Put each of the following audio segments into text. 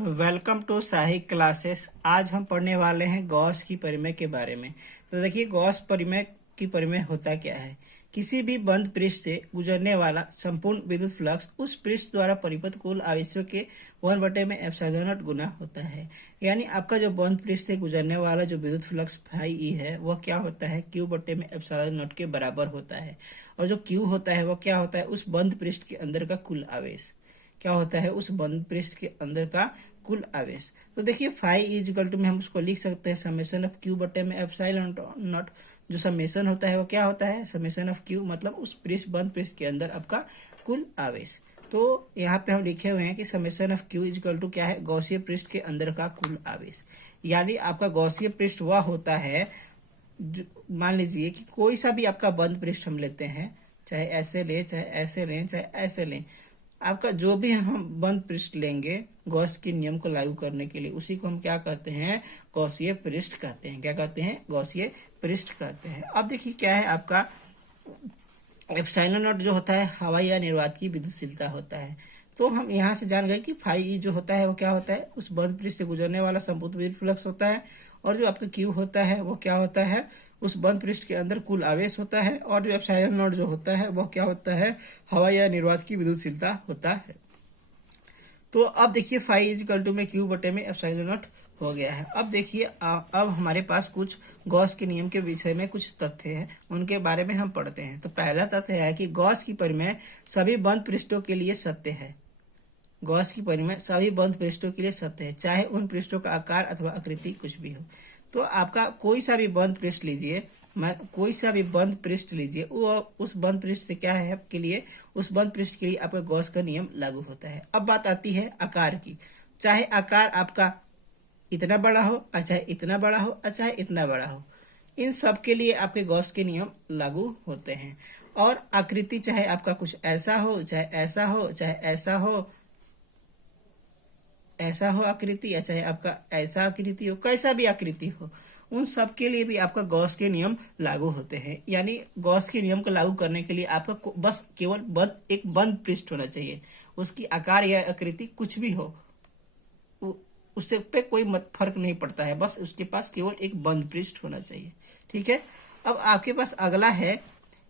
Welcome to Sahi classes. आज हम पढ़ने वाले हैं गॉस की परिमेय के बारे में। तो देखिए, गॉस परिमेय की परिमेय होता क्या है। किसी भी बंद पृष्ठ से गुजरने वाला संपूर्ण विद्युत फ्लक्स उस पृष्ठ द्वारा परिपथ कुल आवेशों के 1/में गुना होता है। यानी आपका जो बंद पृष्ठ से गुजरने वाला जो विद्युत फ्लक्स फाई ई है वह क्या होता है, Q/में के बराबर होता है। और जो Q होता है वह क्या होता है, उस बंद पृष्ठ के अंदर का कुल आवेश क्या होता है, उस बंद पृष्ठ के अंदर का कुल आवेश। तो देखिए, फाई इजिकल टू में हम उसको लिख सकते हैं समेशन ऑफ Q/में। जो समेशन होता है वो क्या होता है, समेशन ऑफ Q मतलब उस पृष्ठ बंद पृष्ठ के अंदर आपका कुल आवेश। तो यहाँ पे हम लिखे हुए हैं कि summation of Q equal to क्या है, गॉसीय पृष्ठ के अंदर का कुल आवेश। यानी आपका गॉसीय पृष्ठ वह होता है, मान लीजिए कि कोई सा भी आपका बंद पृष्ठ हम लेते हैं, चाहे ऐसे लें, चाहे ऐसे लें, चाहे ऐसे लें, आपका जो भी हम बंद पृष्ठ लेंगे गॉस के नियम को लागू करने के लिए, उसी को हम क्या कहते हैं, गॉसीय पृष्ठ कहते हैं। क्या कहते हैं, गॉसीय पृष्ठ कहते हैं। अब देखिए क्या है, आपका एप्सिलॉन नॉट जो होता है हवा या निर्वात की विद्युतशीलता होता है। तो हम यहाँ से जान गए कि फाई ई जो होता है वो क्या होता है, उस बंद पृष्ठ से गुजरने वाला संपूर्ण विद्युत फ्लक्स होता है। और जो आपका क्यू होता है वो क्या होता है, उस बंद पृष्ठ के अंदर कुल आवेश होता है। और जो एप्सिलॉन नॉट जो होता है वह क्या होता है, हवा या निर्वात की विद्युतशीलता होता है। तो अब देखिए, फाई इजिकल टू में Q/में हो गया है। अब देखिए, अब हमारे पास कुछ गॉस के नियम के विषय में कुछ तथ्य हैं, उनके बारे में हम पढ़ते हैं। तो पहला तथ्य है कि गॉस की परिमेय सभी बंद पृष्ठों के लिए सत्य है। गॉस की परिमेय सभी बंद पृष्ठों के लिए सत्य है, चाहे उन पृष्ठों का आकार अथवा आकृति कुछ भी हो। तो आपका कोई सा भी बंद पृष्ठ लीजिए, कोई सा भी बंद पृष्ठ लीजिए, वो उस बंद पृष्ठ से क्या है आपके लिए, उस बंद पृष्ठ के लिए आपका गॉस का नियम लागू होता है। अब बात आती है आकार की। चाहे आकार आपका इतना बड़ा हो, चाहे इतना बड़ा हो, चाहे इतना बड़ा हो, इन सब के लिए आपके गॉस के नियम लागू होते हैं। और आकृति चाहे आपका कुछ ऐसा हो, चाहे ऐसा हो, चाहे ऐसा हो, ऐसा हो आकृति, या चाहे आपका ऐसा आकृति हो, कैसा भी आकृति हो, उन सब के लिए भी आपका गॉस के नियम लागू होते हैं। यानी गॉस के नियम को लागू करने के लिए आपका बस केवल एक बंद पृष्ठ होना चाहिए। उसकी आकार या आकृति कुछ भी हो, उससे पे कोई मत फर्क नहीं पड़ता है, बस उसके पास केवल एक बंद पृष्ठ होना चाहिए। ठीक है। अब आपके पास अगला है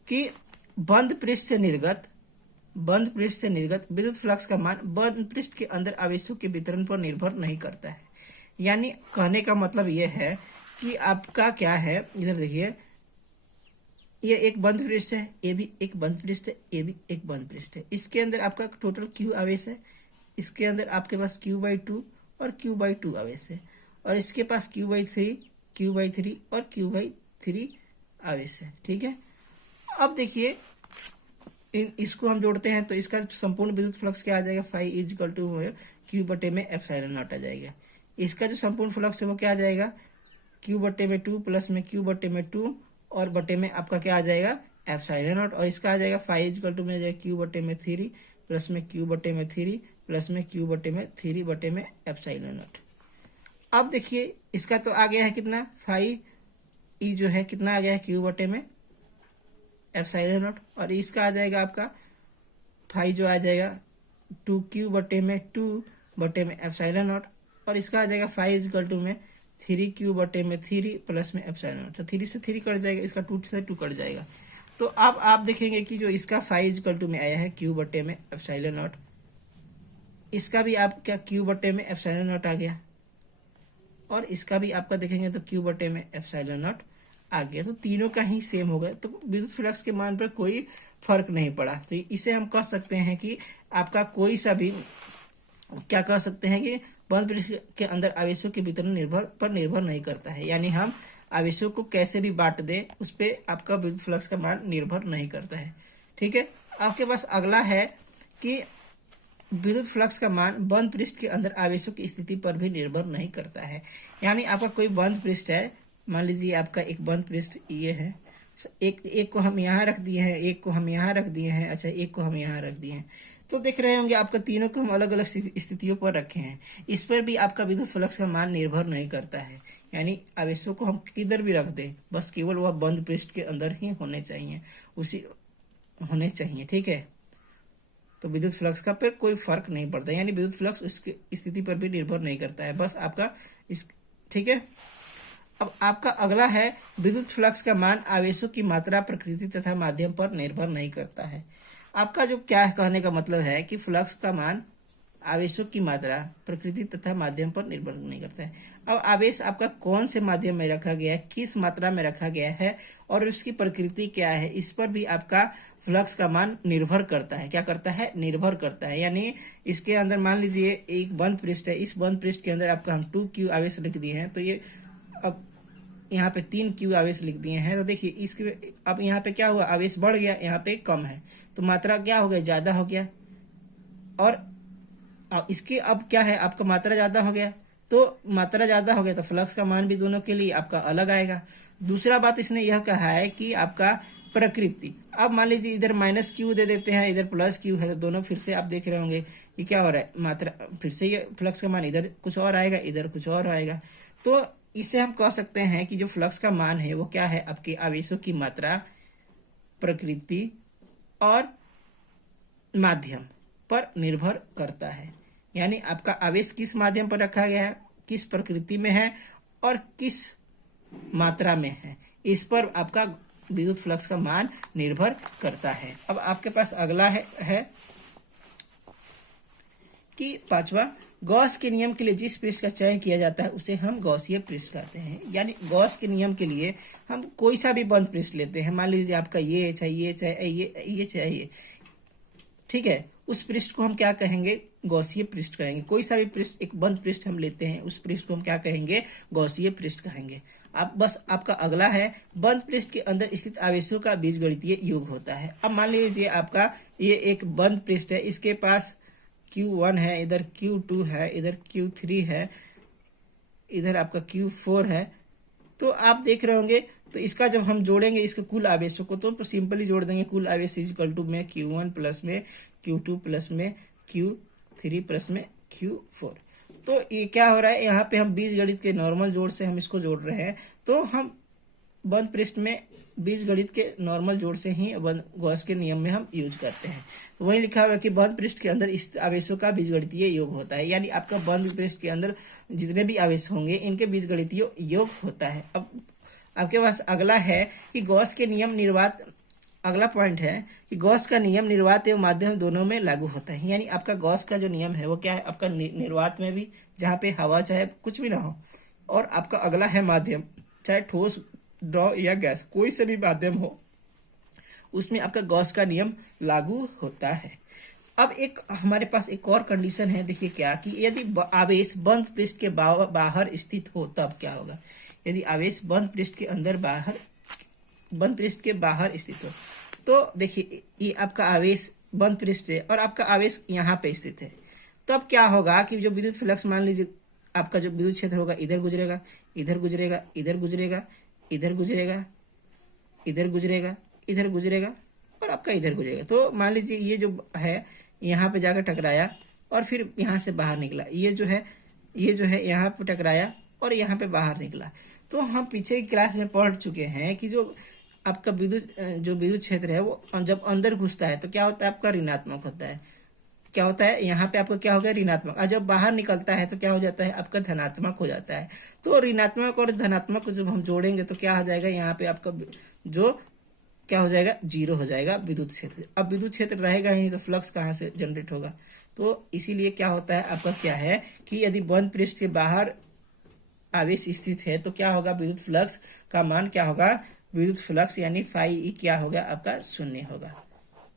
कि बंद पृष्ठ से निर्गत विद्युत फ्लक्स का मान बंद पृष्ठ के अंदर आवेशों के वितरण पर निर्भर नहीं करता है। यानी कहने का मतलब यह है कि आपका क्या है, इधर देखिए, ये एक बंद पृष्ठ है, ये भी एक बंद पृष्ठ है, ये भी एक बंद पृष्ठ है। इसके अंदर आपका टोटल Q आवेश है, इसके अंदर आपके पास Q/2 और Q/2 आवेश है, और इसके पास Q/3, Q/3 और Q/3 आवेश है। ठीक है। अब देखिए, इसको हम जोड़ते हैं तो इसका संपूर्ण विद्युत फ्लक्स क्या आ जाएगा, फाई इजिकल टू Q/में आ जाएगा। इसका जो संपूर्ण फ्लक्स है वो क्या आ जाएगा, Q/2 प्लस में Q/2 और बटे में आपका क्या आ जाएगा, एप्सिलॉन। और इसका आ जाएगा फाई इजिकल टू में आ जाएगा Q/3 प्लस में Q/3 प्लस में Q/3 बटे में एप्सिलॉन। अब देखिए, इसका तो आ गया है कितना, फाई ई जो है कितना आ गया है, Q/में एप्सिलॉन। और इसका आ जाएगा आपका फाई जो आ जाएगा 2Q/2 बटे में एप्सिलॉन। और इसका आ जाएगा फाई इजिकल टू में 3Q/3 प्लस में एप्सिलॉन। तो 3 से 3 कट जाएगा, इसका 2 से 2 कट जाएगा। तो अब आप देखेंगे कि जो इसका फाई इजिकल टू में आया है Q/में एप्सिलॉन, इसका भी आप क्या Q/में एप्सिलॉन आ गया, और इसका भी आपका देखेंगे तो Q/में एप्सिलॉन आ गया। तो तीनों का ही सेम हो गया, तो विद्युत फ्लक्स के मान पर कोई फर्क नहीं पड़ा। तो इसे हम कह सकते हैं कि आपका कोई सा भी क्या कह सकते हैं कि बंद पृष्ठ के अंदर आवेशों के वितरण निर्भर नहीं करता है। यानी हम आवेशों को कैसे भी बांट दें, उस पर आपका विद्युत फ्लक्स का मान निर्भर नहीं करता है। ठीक है। आपके पास अगला है कि विद्युत फ्लक्स का मान बंद पृष्ठ के अंदर आवेशों की स्थिति पर भी निर्भर नहीं करता है। यानी आपका कोई बंद पृष्ठ है, मान लीजिए आपका एक बंद पृष्ठ ये है, एक को हम यहाँ रख दिए हैं, एक को हम यहाँ रख दिए हैं, अच्छा एक को हम यहाँ रख दिए हैं। तो देख रहे होंगे आपका तीनों को हम अलग अलग स्थितियों पर रखे हैं। इस पर भी आपका विद्युत फ्लक्स का मान निर्भर नहीं करता है। यानी आवेशों को हम किधर भी रख दें, बस केवल वह बंद पृष्ठ के अंदर ही होने चाहिए, ठीक है। तो विद्युत फ्लक्स का पर कोई फर्क नहीं पड़ता, यानी विद्युत फ्लक्स उसकी स्थिति पर भी निर्भर नहीं करता है, बस आपका इस ठीक है। अब आपका अगला है विद्युत फ्लक्स का मान आवेशों की मात्रा, प्रकृति तथा माध्यम पर निर्भर नहीं करता है। आपका जो क्या कहने का मतलब है कि फ्लक्स का मान आवेशों की मात्रा, प्रकृति तथा माध्यम पर निर्भर नहीं करता है। अब आवेश आपका कौन से माध्यम में रखा गया है, किस मात्रा में रखा गया है और उसकी प्रकृति क्या है, इस पर भी आपका फ्लक्स का मान निर्भर करता है। क्या करता है? निर्भर करता है। यानी इसके अंदर मान लीजिए एक बंद पृष्ठ है, इस बंद पृष्ठ के अंदर आपका हम 2q आवेश लिख दिए हैं, तो ये अब यहाँ पे 3q आवेश लिख दिए हैं, तो देखिए इसके अब यहाँ पे क्या हुआ, आवेश बढ़ गया, यहाँ पे कम है, तो मात्रा क्या हो गया, ज्यादा हो गया। और इसके अब क्या है, आपका मात्रा ज्यादा हो गया, तो मात्रा ज्यादा हो गया तो फ्लक्स का मान भी दोनों के लिए आपका अलग आएगा। दूसरा बात इसने यह कहा है कि आपका प्रकृति, अब मान लीजिए इधर -q दे देते हैं, इधर +q है, तो दोनों फिर से आप देख रहे होंगे ये क्या हो रहा है, मात्रा फिर से ये फ्लक्स का मान इधर कुछ और आएगा, इधर कुछ और आएगा। तो इससे हम कह सकते हैं कि जो फ्लक्स का मान है वो क्या है, आपके आवेशों की मात्रा, प्रकृति और माध्यम पर निर्भर करता है। यानी आपका आवेश किस माध्यम पर रखा गया है, किस प्रकृति में है और किस मात्रा में है, इस पर आपका विद्युत फ्लक्स का मान निर्भर करता है। अब आपके पास अगला है कि 5वां, गॉस के नियम के लिए जिस पृष्ठ का चयन किया जाता है उसे हम गॉसीय पृष्ठ कहते हैं। यानी गॉस के नियम के लिए हम कोई सा भी बंद पृष्ठ लेते हैं, मान लीजिए आपका ये चाहिए, ठीक है, उस पृष्ठ को हम क्या कहेंगे, गॉसीय पृष्ठ कहेंगे। कोई सा भी पृष्ठ, एक बंद पृष्ठ हम लेते हैं, उस पृष्ठ को हम क्या कहेंगे, गॉसीय पृष्ठ कहेंगे। अब बस आपका अगला है, बंद पृष्ठ के अंदर स्थित आवेशों का बीजगणितीय योग होता है। अब मान लीजिए आपका ये एक बंद पृष्ठ है, इसके पास Q1 है, इधर Q2 है, इधर Q3 है, इधर आपका Q4 है, तो आप देख रहे होंगे, तो इसका जब हम जोड़ेंगे इसके कुल आवेशों को तो सिंपली जोड़ देंगे, कुल आवेश इक्वल टू में Q1 प्लस में Q2 प्लस में Q3 प्लस में Q4। तो ये क्या हो रहा है, यहाँ पे हम बीजगणित के नॉर्मल जोड़ से हम इसको जोड़ रहे हैं, तो हम बंद पृष्ठ में बीजगणित के नॉर्मल जोड़ से ही गॉस के नियम में हम यूज करते हैं। तो वही लिखा हुआ है कि बंद पृष्ठ के अंदर इस आवेशों का बीजगणितीय योग होता है। यानी आपका बंद पृष्ठ के अंदर जितने भी आवेश होंगे इनके बीजगणितीय योग होता है। अब आपके पास अगला है कि गॉस के नियम निर्वात, अगला पॉइंट है कि गॉस का नियम निर्वात एवं माध्यम दोनों में लागू होता है। यानी आपका गॉस का जो नियम है वो क्या है, आपका निर्वात में भी, जहाँ पे हवा चाहे कुछ भी ना हो, और आपका अगला है माध्यम, चाहे ठोस, द्रव या गैस, कोई से भी माध्यम हो, उसमें आपका गॉस का नियम लागू होता है। अब एक हमारे पास एक और कंडीशन है, देखिए क्या, कि यदि आवेश बंद पृष्ठ के बाहर स्थित हो तब क्या होगा। यदि आवेश बंद पृष्ठ के अंदर बंद पृष्ठ के बाहर स्थित हो, तो देखिए ये आपका आवेश बंद पृष्ठ है और आपका आवेश यहाँ पे स्थित है, तब क्या होगा कि जो विद्युत फ्लक्स, मान लीजिए आपका जो विद्युत क्षेत्र होगा, इधर गुजरेगा, इधर गुजरेगा, इधर गुजरेगा, इधर गुजरेगा, इधर गुजरेगा, इधर गुजरेगा और आपका इधर गुजरेगा। तो मान लीजिए ये जो है यहाँ पे जाकर टकराया और फिर यहाँ से बाहर निकला, ये जो है यहाँ पे टकराया और यहाँ पे बाहर निकला। तो हम पीछे की क्लास में पढ़ चुके हैं कि जो आपका विद्युत क्षेत्र है वो जब अंदर घुसता है तो क्या होता है, आपका ऋणात्मक होता है। क्या होता है, यहाँ पे आपका क्या हो गया, ऋणात्मक, और जब बाहर निकलता है तो क्या हो जाता है, आपका धनात्मक हो जाता है। तो ऋणात्मक और धनात्मक को जब हम जोड़ेंगे तो क्या हो जाएगा, यहाँ पे आपका जो क्या हो जाएगा, 0 हो जाएगा विद्युत क्षेत्र। अब विद्युत क्षेत्र रहेगा ही नहीं तो फ्लक्स कहाँ से जनरेट होगा। तो इसीलिए क्या होता है, आपका क्या है कि यदि बंद पृष्ठ के बाहर आवेश स्थित है तो क्या होगा, विद्युत फ्लक्स का मान क्या होगा, विद्युत फ्लक्स यानी फाई क्या होगा, आपका 0 होगा।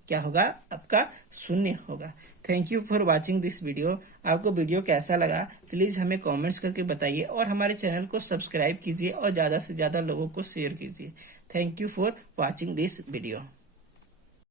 क्या होगा, आपका 0 होगा। Thank you for watching this video. आपको वीडियो कैसा लगा प्लीज हमें कमेंट्स करके बताइए और हमारे चैनल को सब्सक्राइब कीजिए और ज्यादा से ज्यादा लोगों को शेयर कीजिए। Thank you for watching this video.